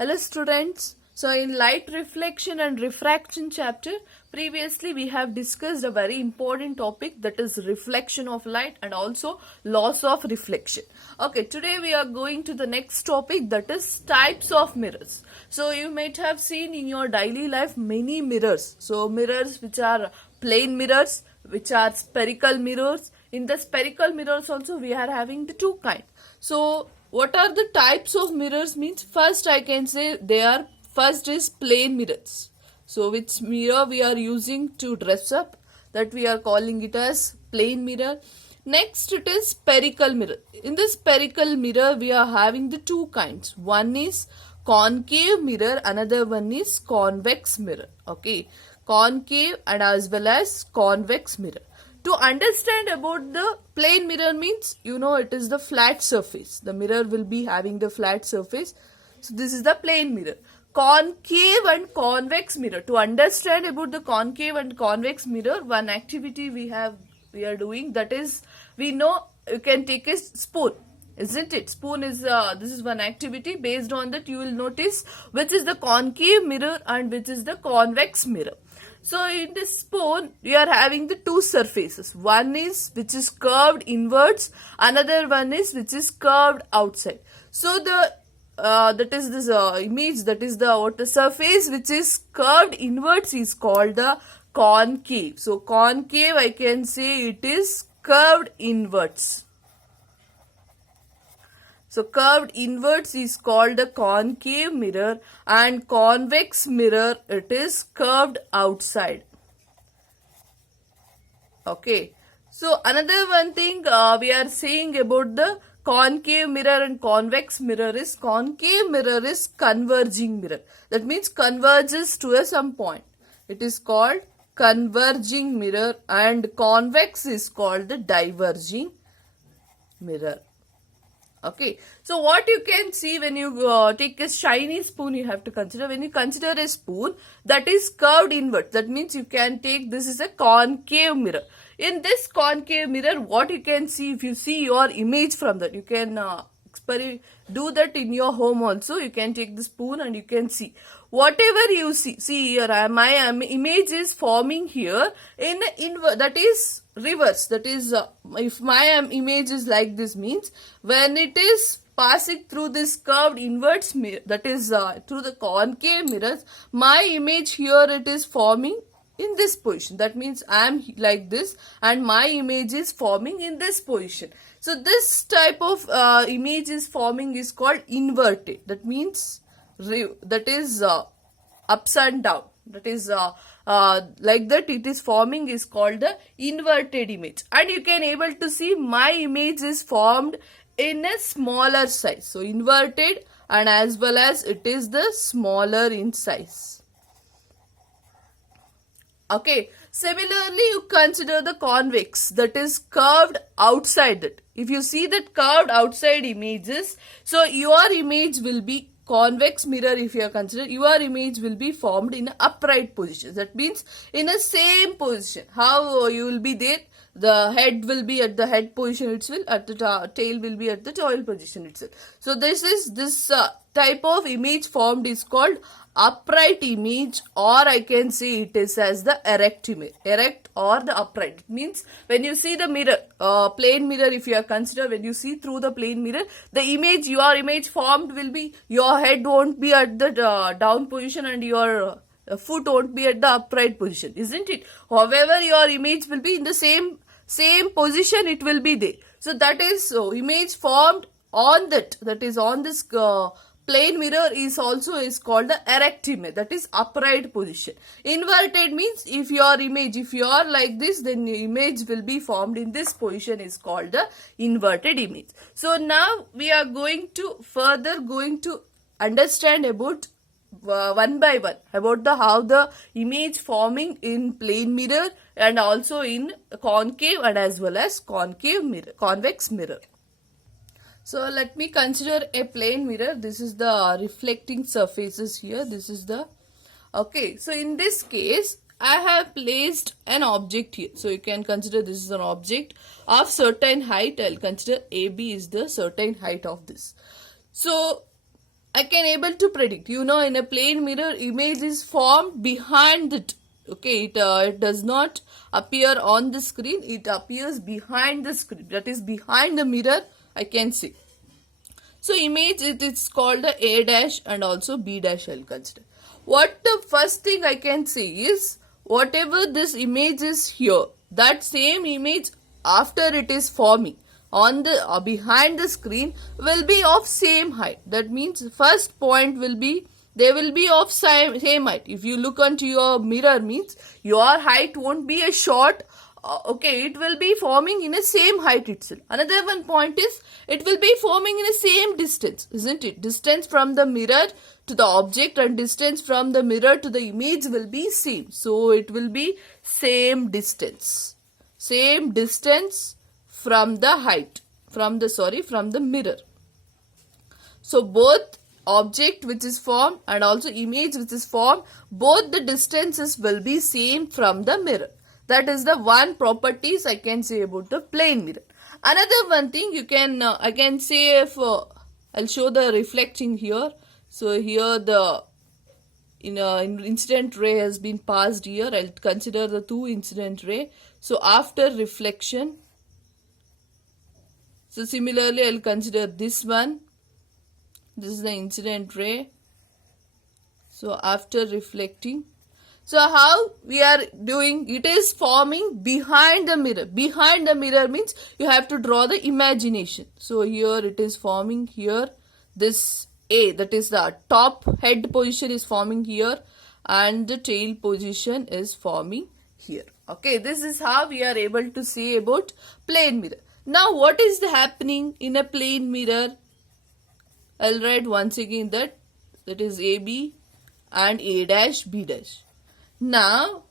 Hello students. So in light reflection and refraction chapter, previously we have discussed a very important topic, that is reflection of light and also loss of reflection. Okay, today we are going to the next topic, that is types of mirrors. So you might have seen in your daily life many mirrors. So mirrors which are plane mirrors, which are spherical mirrors. In the spherical mirrors also we are having the two kinds. So what are the types of mirrors means? First I can say first is plane mirrors. So which mirror we are using to dress up, that we are calling it as plane mirror. Next it is spherical mirror. In the spherical mirror we are having the two kinds. One is concave mirror, another one is convex mirror. Okay, concave and as well as convex mirror. To understand about the plane mirror means, it is the flat surface. The mirror will be having the flat surface. So this is the plane mirror. Concave and convex mirror. To understand about the concave and convex mirror, one activity we are doing, that is, we know you can take a spoon. Isn't it? Spoon is, this is one activity. Based on that you will notice which is the concave mirror and which is the convex mirror. So in this spoon, we are having the two surfaces. One is which is curved inwards, another one is which is curved outside. So the that is this image, that is the surface which is curved inwards is called the concave. So concave, I can say it is curved inwards. So curved inwards is called the concave mirror, and convex mirror, it is curved outside. Okay. So another one thing we are saying about the concave mirror and convex mirror is, concave mirror is converging mirror. That means converges to some point. It is called converging mirror, and convex is called the diverging mirror. Okay, so what you can see when you take a shiny spoon, you have to consider, when you consider a spoon that is curved inward, that means you can take, this is a concave mirror. In this concave mirror, what you can see, if you see your image from that, you can do that in your home also. You can take the spoon and you can see whatever you see here, my image is forming here in inward, that is reverse. That is, if my image is like this, means when it is passing through this curved inwards mirror, that is through the concave mirrors, my image here, it is forming in this position. That means I am like this and my image is forming in this position. So this type of image is forming is called inverted. That means that is ups and down. That is like that it is forming is called the inverted image. And you can able to see my image is formed in a smaller size. So inverted, and as well as it is the smaller in size. Okay, similarly you consider the convex, that is curved outside that. If you see that curved outside images, so your image will be convex mirror. If you are considered, your image will be formed in an upright position. That means in a same position. How you will be there? The head will be at the head position itself, at the tail will be at the tail position itself. So this type of image formed is called upright image, or I can say it is as the erect image. Erect or the upright. It means when you see the mirror, plane mirror, if you are considered, when you see through the plane mirror, the image, your image formed will be, your head won't be at the down position and your foot won't be at the upright position, isn't it? However, your image will be in the same position, it will be there. So that is image formed on that is on this plane mirror is also is called the erect image, that is upright position. Inverted means if your image, if you are like this, then the image will be formed in this position is called the inverted image. So now we are going to understand about one by one about how the image forming in plane mirror and also in concave and as well as concave mirror, convex mirror. So let me consider a plane mirror. This is the reflecting surfaces here. This is the, okay. So in this case, I have placed an object here. So you can consider this is an object of certain height. I'll consider AB is the certain height of this. So I can able to predict. You know, in a plane mirror, image is formed behind it. Okay, it does not appear on the screen. It appears behind the screen. That is behind the mirror. I can see. So image, it is called the A dash and also B dash. I'll consider. What the first thing I can say is whatever this image is here, that same image after it is forming on the behind the screen will be of same height. That means first point will be, they will be of same height. If you look onto your mirror, means your height won't be a short. Okay, it will be forming in a same height itself. Another one point is it will be forming in a same distance, isn't it? Distance from the mirror to the object and distance from the mirror to the image will be same. So it will be same distance. Same distance from the height, from the mirror. So both object which is formed and also image which is formed, both the distances will be same from the mirror. That is the one properties I can say about the plane mirror. Another one thing you can, I can say, if I'll show the reflecting here. So here the incident ray has been passed here. I'll consider the two incident ray. So after reflection, so similarly I'll consider this one. This is the incident ray. So after reflecting, so how we are doing, it is forming behind the mirror. Behind the mirror means you have to draw the imagination. So here it is forming here. This A, that is the top head position, is forming here and the tail position is forming here. Okay, this is how we are able to see about plane mirror. Now what is happening in a plane mirror? I'll write once again that is AB and A dash B dash. Now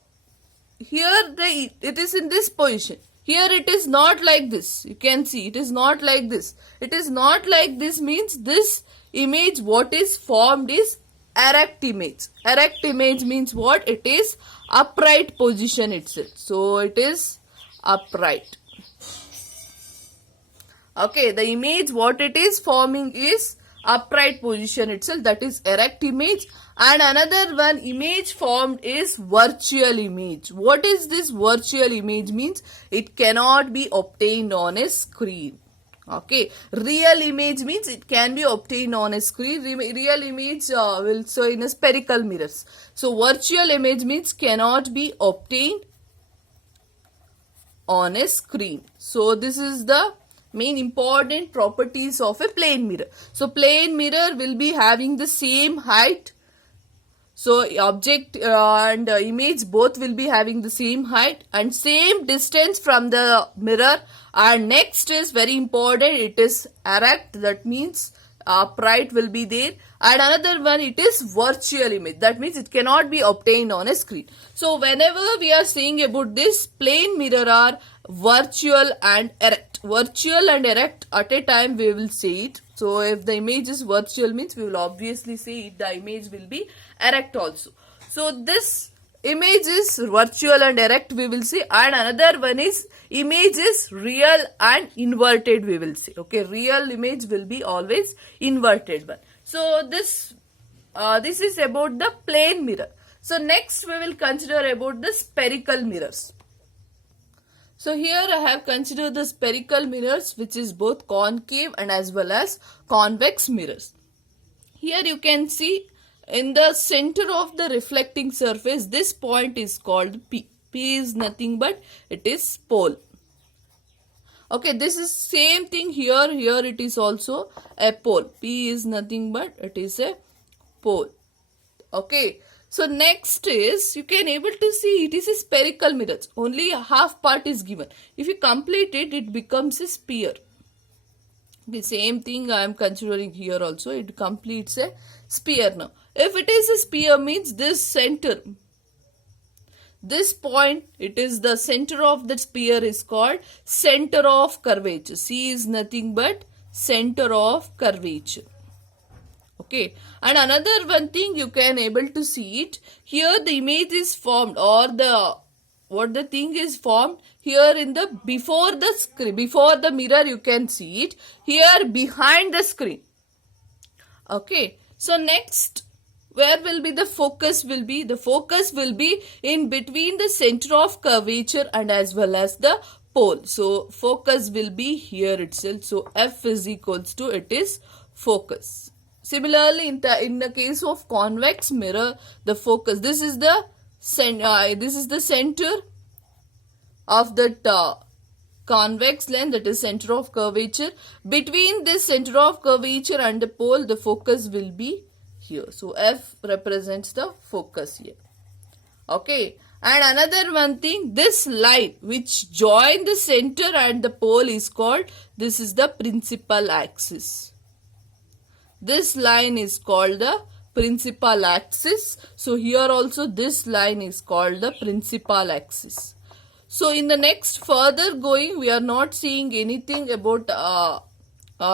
here it is in this position. Here it is not like this. You can see it is not like this. It is not like this means this image what is formed is erect image. Erect image means what? It is upright position itself. So it is upright. Okay, the image what it is forming is upright position itself, that is erect image. And another one image formed is virtual image. What is this virtual image means? It cannot be obtained on a screen. Okay, real image means it can be obtained on a screen. Real image will show in a spherical mirrors. So virtual image means cannot be obtained on a screen. So this is the main important properties of a plane mirror. So plane mirror will be having the same height. So object and image both will be having the same height and same distance from the mirror. And next is very important, it is erect, that means upright will be there. And another one, it is virtual image, that means it cannot be obtained on a screen. So whenever we are saying about this, plane mirror are virtual and erect. Virtual and erect at a time we will say it. So if the image is virtual means we will obviously say it, the image will be erect also. So this image is virtual and erect we will say, and another one is image is real and inverted we will say. Okay, real image will be always inverted one. So this is about the plane mirror. So next we will consider about the spherical mirrors. So here I have considered the spherical mirrors, which is both concave and as well as convex mirrors. Here you can see in the center of the reflecting surface, this point is called P. P is nothing but it is pole. Okay, this is same thing here. Here it is also a pole. P is nothing but it is a pole. Okay. So next is, you can able to see it is a spherical mirror. Only half part is given. If you complete it, it becomes a sphere. The same thing I am considering here also. It completes a sphere now. If it is a sphere means this center, this point, it is the center of the sphere is called center of curvature. C is nothing but center of curvature. Okay, and another one thing you can able to see it, here the image is formed, or the thing is formed here in the before the screen, before the mirror you can see it, here behind the screen. Okay, So next, where will be the focus will be? The focus will be in between the center of curvature and as well as the pole. So focus will be here itself. So F is equals to, it is focus. Similarly, in the case of convex mirror, the focus, this is the center of that convex lens, that is center of curvature. Between this center of curvature and the pole, the focus will be here. So F represents the focus here. Okay. And another one thing, this line which join the center and the pole is called, this is the principal axis. This line is called the principal axis. So here also this line is called the principal axis. So in the next further going, we are not seeing anything about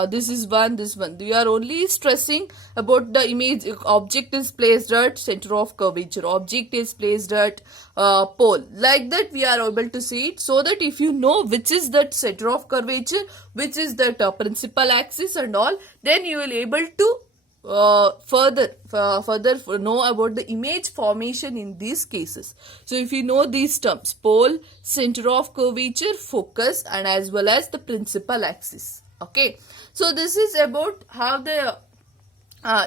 this is one, this one. We are only stressing about the image. Object is placed at center of curvature. Object is placed at pole. Like that we are able to see it. So that if you know which is that center of curvature, which is that principal axis and all, then you will able to further know about the image formation in these cases. So if you know these terms, pole, center of curvature, focus, and as well as the principal axis. Okay, so this is about how the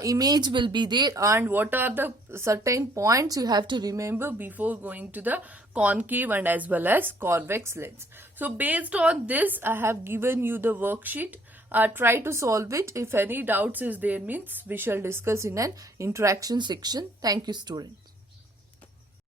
image will be there and what are the certain points you have to remember before going to the concave and as well as convex lens. So based on this, I have given you the worksheet. Try to solve it. If any doubts is there, means we shall discuss in an interaction section. Thank you, student.